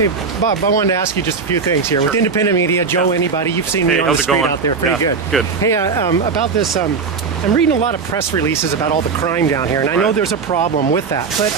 Hey, Bob, I wanted to ask you just a few things here. With independent media, Joe, anybody, you've seen me on the street out there. Pretty good. Good. Hey, about this, I'm reading a lot of press releases about all the crime down here, and I know there's a problem with that. But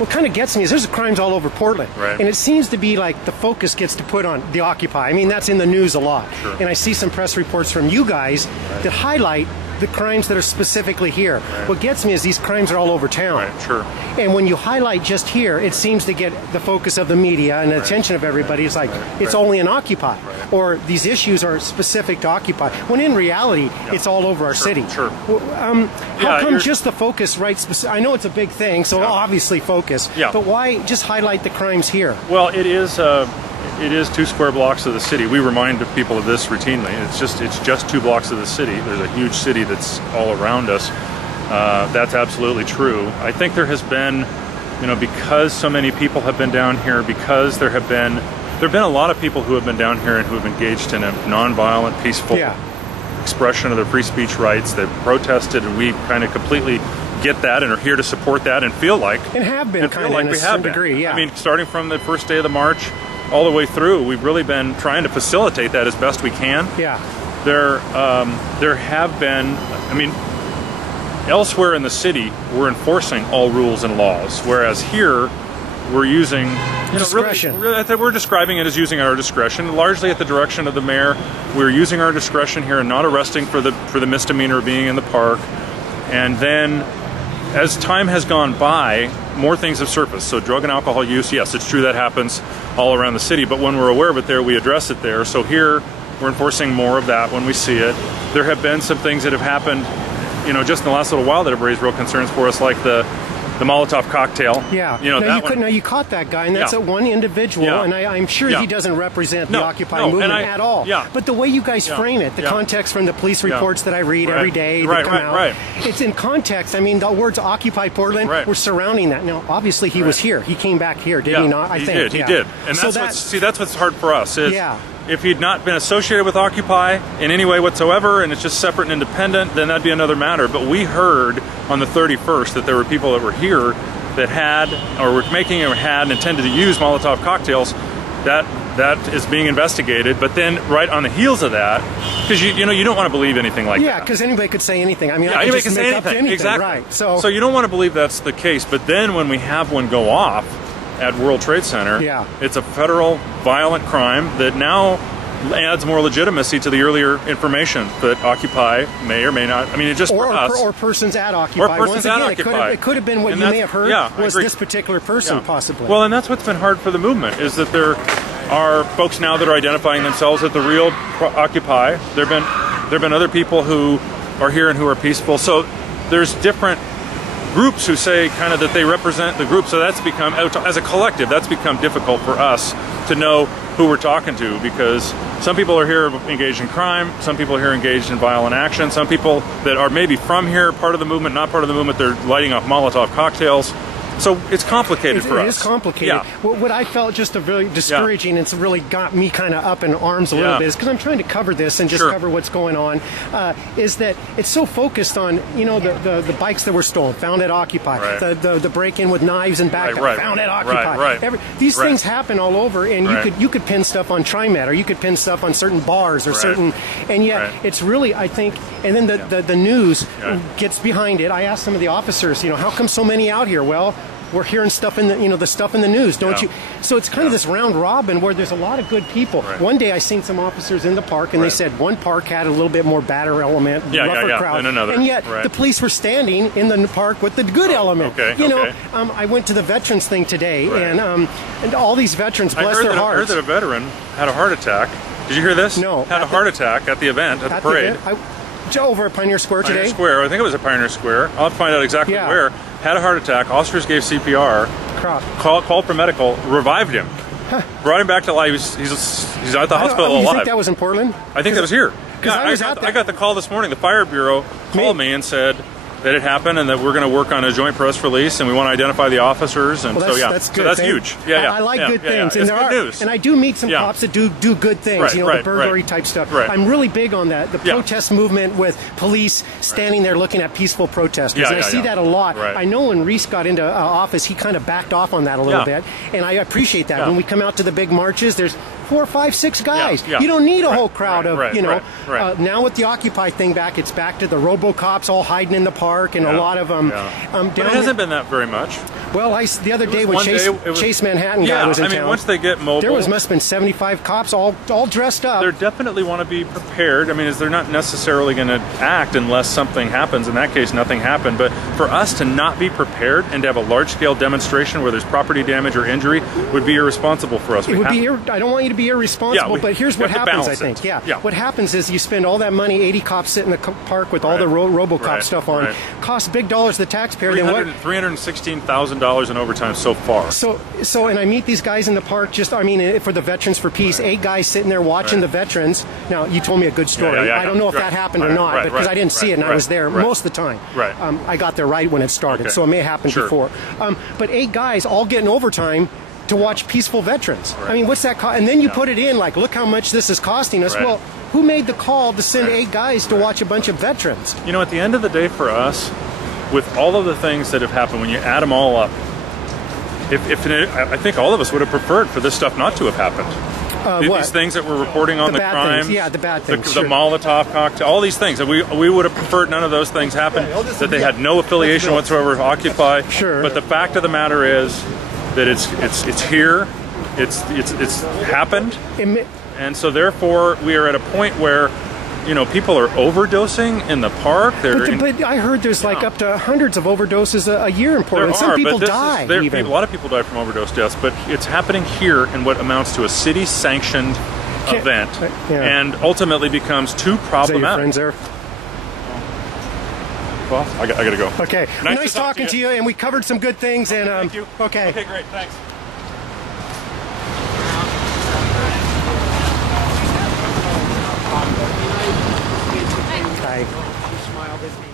what kind of gets me is there's crimes all over Portland. Right. And it seems to be like the focus gets to put on the Occupy. I mean, that's in the news a lot. Sure. And I see some press reports from you guys that highlight the crimes that are specifically here. Right. What gets me is these crimes are all over town. Right, sure. And when you highlight just here, it seems to get the focus of the media and the attention of everybody. It's like, it's only an Occupy. Or these issues are specific to Occupy. When in reality, it's all over our city. Sure. How come just the focus, I know it's a big thing, so obviously focus. Yeah. But why just highlight the crimes here? Well, it is 2 square blocks of the city. We remind people of this routinely. It's just 2 blocks of the city. There's a huge city that's all around us. That's absolutely true. I think there has been, because so many people have been down here, because there have been a lot of people who have been down here and who have engaged in a nonviolent, peaceful expression of their free speech rights. They've protested, and we kind of completely get that and are here to support that and feel like and have been kind of in a certain degree. Yeah. I mean, starting from the first day of the march all the way through, we've really been trying to facilitate that as best we can. Yeah. There have been, elsewhere in the city, we're enforcing all rules and laws, whereas here, we're using discretion. We're describing it as using our discretion, largely at the direction of the mayor. We're using our discretion here and not arresting for the misdemeanor of being in the park. And then, as time has gone by, more things have surfaced. So drug and alcohol use, yes, it's true that happens all around the city, but when we're aware of it there, we address it there. So here, we're enforcing more of that when we see it. There have been some things that have happened, just in the last little while that have raised real concerns for us, like the Molotov cocktail. Yeah. You caught that guy, and that's one individual, and I'm sure he doesn't represent the Occupy movement at all. Yeah. But the way you guys frame it, the context from the police reports that I read every day that come out, it's in context. I mean, the words Occupy Portland were surrounding that. Now, obviously, he was here. He came back here, did he not? He did. And so that's what's hard for us. Is if he'd not been associated with Occupy in any way whatsoever, and it's just separate and independent, then that'd be another matter. But we heard on the 31st that there were people that were here that had, or were making or had intended to use Molotov cocktails. That is being investigated. But then right on the heels of that, because you don't want to believe anything like that. Yeah, because anybody could say anything. I mean, I anybody could can just say make up anything. Exactly. Right. So you don't want to believe that's the case. But then when we have one go off at World Trade Center, it's a federal violent crime that now adds more legitimacy to the earlier information that Occupy may or may not. I mean, it just for us. Or persons at Occupy. Once again, it could have been what you may have heard was this particular person, possibly. Well, and that's what's been hard for the movement, is that there are folks now that are identifying themselves as the real Occupy. There have been other people who are here and who are peaceful. So there's different groups who say kind of that they represent the group. So that's become, as a collective, that's become difficult for us to know who we're talking to, because some people are here engaged in crime, some people are here engaged in violent action, some people that are maybe from here, part of the movement, not part of the movement, they're lighting off Molotov cocktails. So it's complicated for us. It is complicated. Yeah. What I felt just really discouraging, and it's really got me kind of up in arms a little bit, is because I'm trying to cover this and just cover what's going on, is that it's so focused on, the bikes that were stolen, found at Occupy, the break-in with knives and backpack, found at Occupy. These things happen all over, and you could pin stuff on TriMet, or you could pin stuff on certain bars or certain, and yet it's really, I think, and then the news gets behind it. I asked some of the officers, how come so many out here? Well, we're hearing stuff in the, the stuff in the news, don't you? So it's kind of this round robin where there's a lot of good people. One day I seen some officers in the park, and they said one park had a little bit more batter element, rougher crowd, and yet the police were standing in the park with the good element. I went to the veterans thing today, and all these veterans, bless their hearts. I heard that a veteran had a heart attack. Did you hear this? No. Had a heart attack at the event, at the parade. Over at Pioneer Square today? Pioneer Square. I think it was at Pioneer Square. I'll have to find out exactly where. Had a heart attack. Officers gave CPR. Called for medical. Revived him. Brought him back to life. He's at the hospital alive. You think that was in Portland? I think that was here. I got the call this morning. The fire bureau called me and said, that it happened, and that we're going to work on a joint press release, and we want to identify the officers, and well, that's good. So that's huge. Yeah, I like good things, and it's good news. And I do meet some cops that do good things. The burglary type stuff. I'm really big on that. The protest movement with police standing there looking at peaceful protesters. And I see that a lot. I know when Reese got into office, he kind of backed off on that a little bit, and I appreciate that. When we come out to the big marches, there's 4, 5, 6 guys. You don't need a whole crowd of, now with the Occupy thing back, it's back to the RoboCops all hiding in the park, and a lot of them. But it hasn't been that very much. Well, the other day when Chase Manhattan guy was in town, once they get mobile, there must have been 75 cops all dressed up. They definitely want to be prepared. I mean, they're not necessarily going to act unless something happens. In that case, nothing happened. But for us to not be prepared and to have a large-scale demonstration where there's property damage or injury would be irresponsible for us. It would be. I don't want you to be irresponsible, but here's what happens. I think. What happens is you spend all that money, 80 cops sit in the park with all the RoboCop stuff on, costs big dollars to the taxpayer. $316,000 in overtime so far. So, and I meet these guys in the park. For the Veterans for Peace, 8 guys sitting there watching the veterans. Now, you told me a good story. I don't know if that happened or not, because I didn't see it, and I was there most of the time. I got there right when it started, so it may have happened before. But 8 guys all getting overtime to watch peaceful veterans. I mean, what's that cost? And then you put it in like, look how much this is costing us. Well, who made the call to send 8 guys to watch a bunch of veterans? You know, at the end of the day for us, with all of the things that have happened, when you add them all up, I think all of us would have preferred for this stuff not to have happened. These things that we're reporting on, the crimes, the bad things, the Molotov cocktail, all these things. We would have preferred none of those things happen, that they had no affiliation whatsoever with Occupy. But the fact of the matter is that it's here, it's happened, and so therefore we are at a point where people are overdosing in the park. But I heard there's like up to hundreds of overdoses a year in Portland. Some people die. A lot of people die from overdose deaths, but it's happening here in what amounts to a city-sanctioned event, and ultimately becomes too problematic. Is that your friends there? Well, I got to go. Okay. Nice talking to you, and we covered some good things. And thank you. Okay, great. Thanks. Hi. She smiled at me.